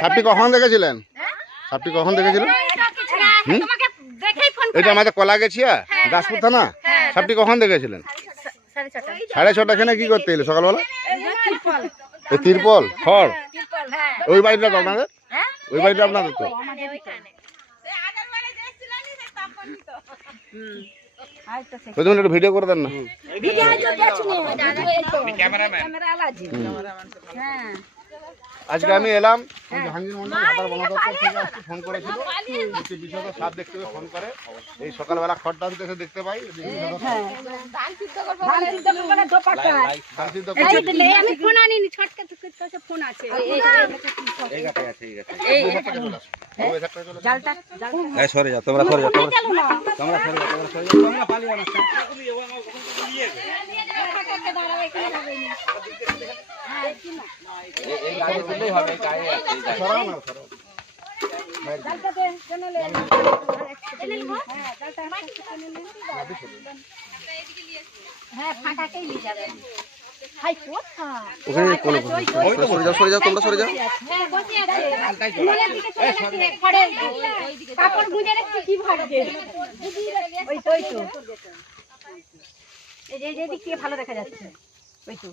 সাপটি কখন দেখেছিলেন? সাপটি কখন দেখেছিলেন এটা আমাদের কলা গেছিয়া দাসপুর থানা? সাপটি কখন দেখেছিলেন? সাড়ে ছটা ছটা কি করতে এলো সকালবেলা? এই তিরপল, খড়? ওই বাড়িটা তো আপনাদের? ওই বাড়িটা আপনাদের তো? প্রথমে ভিডিও করে দেন না। ভিডিও ক্যামেরাম্যান ক্যামেরা আজকে আমি এলাম আমি জাহাঙ্গীর মন্ডল ঘাটার বন দপ্তর থেকে আসছি ফোন করেছিল। একটি বিষয় সাপ দেখতে পেয়ে ফোন করে। এই সকালবেলা খড় টানতে এসে দেখতে পাই যে বিষধর সাপ। ধান সিদ্ধ করব না দোপাটা ধান সিদ্ধ এই করছে। দিলে আমি ফোন আনিনি ছটকা তো কাছে ফোন আছে। এই ঘাটে চলে আসো। ওই ঘাটে চলে আসো। জালটা জালটা। এই সরে যাও তোমরা সরে যাও তোমরা চলো না। তোমরা সরে যাও তোমরা সরে যাও তোমরা পালিয়ে না এই গাড়ি হবে সরাও না, সরাও। হ্যাঁ হ্যাঁ নিয়ে ওখানে কোন সরে যাও সরে যাও তোমরা সরে যাও। হ্যাঁ ভালো দেখা যাচ্ছে। ওই তো।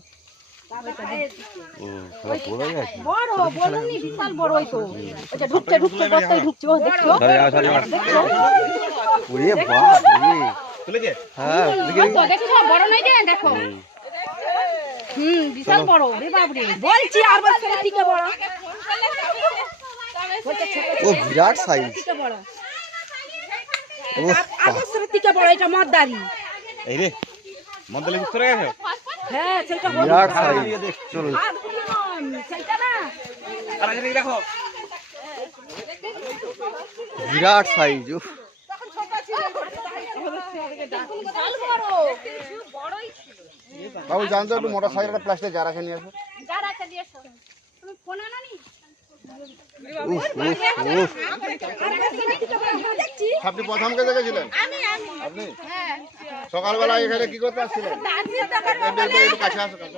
দেখো হুম বিশাল বড় রে বাবরে বলছি আর বছরের থেকে বড় ও বিরাট সাইজ থেকে বড় আর বছরের থেকে বড় এটা মদদারি এই রে গেছে? হ্যাঁ সেটা বড় বিরাট সাইজ না। দেখো। বিরাট বাবু জানতো একটু মোটর সাইকেলটা প্লাস্টিক যা রাখে নিয়ে আসো। যার আছে দিয়ে এসো। তুমি ফোন আনানি? উফ উফ উফ দেখছি আপনি প্রথমকে দেখেছিলেন? আপনি? সকালবেলা এখানে কি করতে আসছিলেন? কাছে আসো কাছে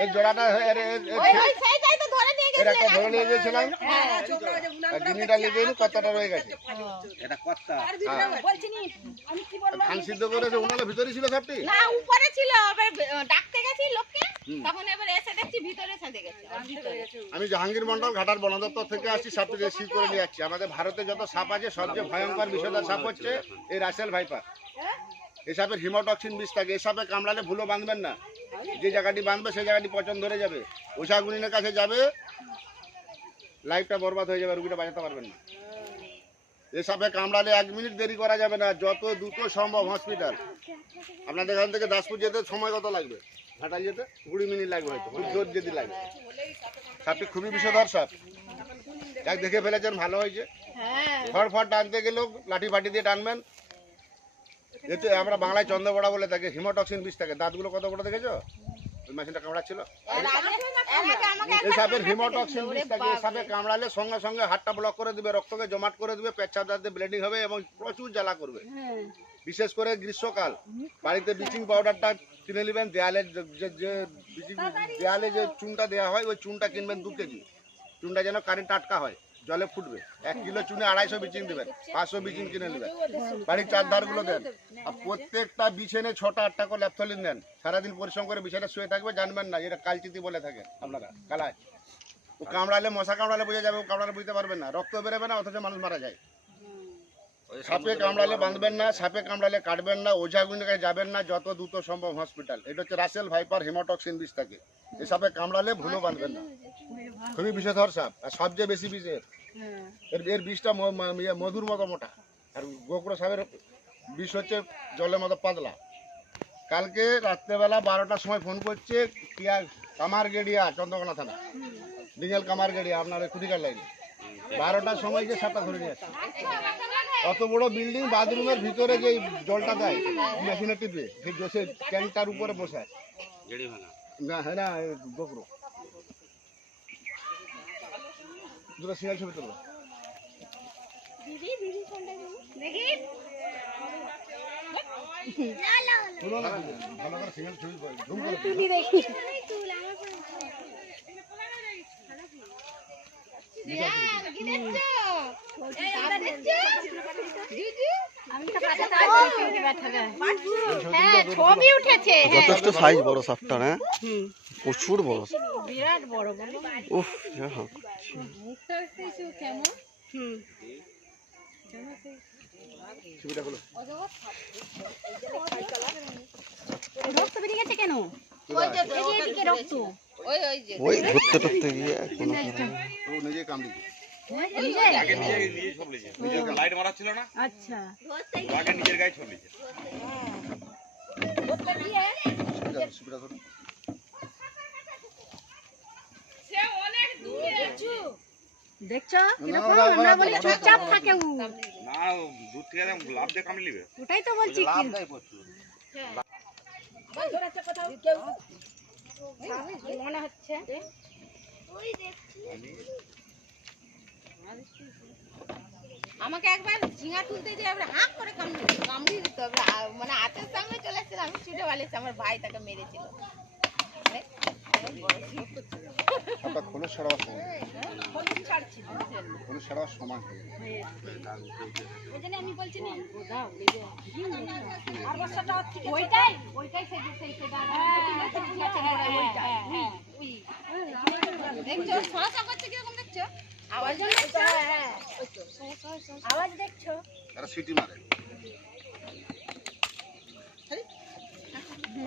এই জোড়াটা একটা ধরে নিয়ে কতটা রয়ে গেছে। এটা কত্তা। হ্যাঁ। ধান সিদ্ধ করেছে উনাদের ভিতরে ছিল সবটি? না উপরে ছিল ডাকতে গেছি লোককে আমি জাহাঙ্গীর মন্ডল ঘাটার বন দপ্তর থেকে আসছি সাপটি রেসিভ করে নিয়ে যাচ্ছি। আমাদের ভারতে যত সাপ আছে সবচেয়ে ভয়ঙ্কর বিষয়দার সাপ হচ্ছে এই রাসেল ভাইপার। এই সাপের হিমোটক্সিন বিষ থাকে। এই সাপে কামড়ালে ভুলো বাঁধবেন না। যে জায়গাটি বাঁধবে সেই জায়গাটি পচন ধরে যাবে। ওষা গুনিনের কাছে যাবে লাইফটা বরবাদ হয়ে যাবে রুগীটা বাঁচাতে পারবেন না। এই সাপে কামড়ালে এক মিনিট দেরি করা যাবে না যত দ্রুত সম্ভব হসপিটাল। আপনাদের এখান থেকে দাসপুর যেতে সময় কত লাগবে? ঘাটাল যেতে কুড়ি মিনিট লাগবে হয়তো খুব জোর যদি লাগে। সাপটি খুবই বিষধর সাপ? যাক দেখে ফেলেছেন ভালো হয়েছে। ফড় ফড় টানতে গেলেও লাঠি ফাটি দিয়ে টানবেন। এতে আমরা বাংলায় চন্দ্রবড়া বলে থাকে হিমোটক্সিন বিষ থাকে। দাঁতগুলো কত বড় দেখেছ? ওই মেশিনটা কামড়াচ্ছিল। এই সাপের হিমোটক্সিন বিষ থাকে এই সাপে কামড়ালে সঙ্গে সঙ্গে হাতটা ব্লক করে দিবে রক্তকে জমাট করে দিবে পেচ্ছাপ দাঁতে ব্লিডিং হবে এবং প্রচুর জ্বালা করবে। বিশেষ করে গ্রীষ্মকাল। বাড়িতে ব্লিচিং পাউডারটা কিনে নেবেন, দেয়ালে যে- দেয়ালে যে চুনটা দেওয়া হয়, ওই চুনটা কিনবেন দু কেজি। চুনটা যেন কারেন্ট আটকা হয়, জলে ফুটবে। এক কিলো চুনে আড়াইশো বিচিং দেবেন, পাঁচশো বিচিং কিনে নেবেন। বাড়ির চার ধারগুলো দেন। আর প্রত্যেকটা বিছেনে ছটা আটটা করে ল্যাপথলিন দেন সারাদিন পরিশ্রম করে বিছানে শুয়ে থাকবে, জানবেন না এটা কালচিতি বলে থাকে আপনারা, কালায়। ও কামড়ালে, মশা কামড়ালে বোঝা যাবে, ও কামড়ালে বুঝতে পারবেন না। রক্ত বেরোবে না, অথচ মানুষ মারা যায়। সাপে কামড়ালে বাঁধবেন না সাপে কামড়ালে কাটবেন না ওঝা গুণিকে যাবেন না যত দ্রুত সম্ভব হসপিটাল এটা হচ্ছে রাসেল ভাইপার হিমোটক্সিন বিষ থাকে। এই সাপে কামড়ালে ভুলো বাঁধবেন না। খুবই বিষধর সাপ আর সবচেয়ে বেশি বিষের এর এর বিষটা ইয়ে মধুর মতো মোটা। আর গোকরো সাপের বিষ হচ্ছে জলের মতো পাতলা। কালকে রাত্রেবেলা বারোটার সময় ফোন করছে কিয়া কামার গেড়িয়া চন্দ্রকোনা থানা। ডিঙ্গেল কামার গেড়িয়া আপনার কুটিকার লাইনে বারোটার সময় যে সাপটা ধরে নিয়ে আসছে অত বড় বিল্ডিং বাথরুমের ভিতরে যে জলটা দেয় মেশিনে টিপে সেই জোসের ট্যাঙ্কটার উপরে বসায় না হ্যাঁ না গোকরো দুটো সিরিয়াল ছবি তুলো ভালো করে সিরিয়াল ছবি ঝুম করে তুলি দেখি আমি তো কাছে হ্যাঁ ছবি উঠেছে হ্যাঁ যথেষ্ট সাইজ বড় সাপটা না প্রচুর বড় বিরাট বড় বড়। উফ হুম। রক্ত বেরিয়ে গেছে কেন? এই যে এদিকে রক্ত। ওই ওই যে। ঘুরতে টুরতে গিয়ে কোনো ও নিজে কামড়ি লাইট মারা ছিল না? আচ্ছা। আগে নিজের গায়ে ছড় লিছে ছবিটা ধরো দেখছ? না, কীরকম? না, না, আমরা বলি চুপচাপ থাকে ও। না দূর থেকে লাভ দিয়ে কামড়ে নিবে। ওটাই তো বলছি কি? মনে হচ্ছে। আমাকে একবার ঝিঙা তুলতে যে এবার হাঁক করে কামড়ে কামড়িয়ে দিত মানে হাতের সামনে চলে এসেছিল আমি ছুটে পালিয়েছি আমার ভাই তাকে মেরেছিল। আপনার খোলো ছাড়াবার সময় খোলো ছাড়াবার সময় হয়ে সেই সেটা। ওইটা হ্যাঁ দেখছ শশা করছে কীরকম দেখছ? আবার আওয়াজ দেখছ? তারা সিটি মারে।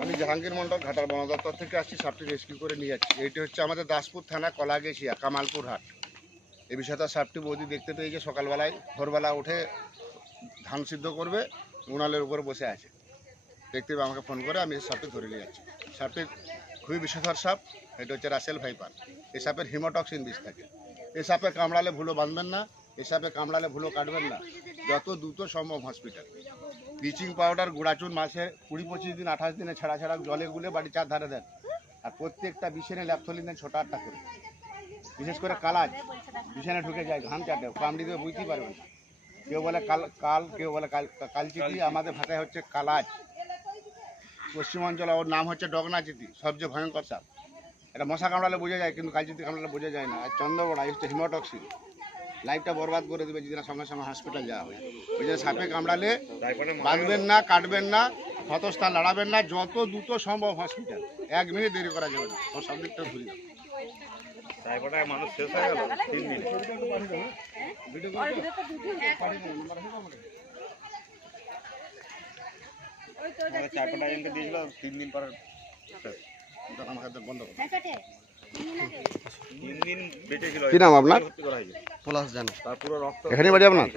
আমি জাহাঙ্গীর মন্ডল ঘাটার বন দপ্তর থেকে আসছি, সাপটি রেস্কিউ করে নিয়ে যাচ্ছি। এটি হচ্ছে আমাদের দাসপুর থানা, কলাগেশিয়া, কামালপুর হাট। এই বিষয়টা সাপটি বৌদি দেখতে পেয়েছে সকালবেলায়, ভোরবেলা উঠে ধান সিদ্ধ করবে, উনালের উপর বসে আছে। দেখতে পেয়ে আমাকে ফোন করে, আমি সাপটি ধরে নিয়ে যাচ্ছি। সাপটি খুবই বিষধর সাপ, এটা হচ্ছে রাসেল ভাইপার। এই সাপের হিমোটক্সিন বিষ থাকে। এই সাপে কামড়ালে ভুলো বাঁধবেন না এই সাপে কামড়ালে ভুলো কাটবেন না, যত দ্রুত সম্ভব হসপিটাল ব্লিচিং পাউডার, গুঁড়াচুন মাসে কুড়ি পঁচিশ দিন, আঠাশ দিনে ছাড়া ছাড়া জলে গুলে বাড়ি চার ধারে দেন। আর প্রত্যেকটা বিছানে ল্যাপথলিন দেন ছোট আটটা করে। বিশেষ করে কালাজ বিছানে ঢুকে যায়, ঘাম চাটে, কামড়ি দিয়ে বুঝতেই পারবে না। কেউ বলে কাল কাল, কেউ বলে কাল কালচিতি আমাদের ভাষায় হচ্ছে কালাজ পশ্চিমাঞ্চলে ওর নাম হচ্ছে ডগনাচিতি সবচেয়ে ভয়ঙ্কর সাপ। এটা মশা কামড়ালে বোঝা যায়, কিন্তু কালচিতি কামড়ালে বোঝা যায় না। আর চন্দ্রবড়া এই হচ্ছে হিমোটক্সিন। লাইফটা বরবাদ করে দেবে যদি না সঙ্গে সঙ্গে হসপিটাল যাওয়া হয়। ওই জন্য সাপে কামড়ালে বাঁধবেন না কাটবেন না ক্ষতস্থান লাড়াবেন না যত দ্রুত সম্ভব হসপিটাল এক মিনিট দেরি করা যাবে না। ও সব দিকটা ঘুরি তারপরে মানুষ শেষ হয়ে গেল তিন দিন। দিয়েছিল তিন দিন পরে বন্ধ কি নাম আপনার? পলাশ জান। তার পুরো রক্ত এখানেই বাড়ি আপনার?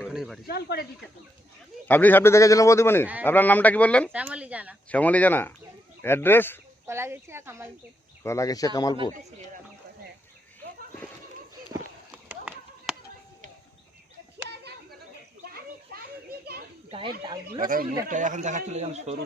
আপনি সাপটি দেখেছিলেন বৌদিমণি? আপনার নামটা কি বললেন? শ্যামলি জানা। অ্যাড্রেস কলা কামালপুর। গায়ের দাগগুলো মুখটা এখন দেখাচ্ছিল যেন সরু।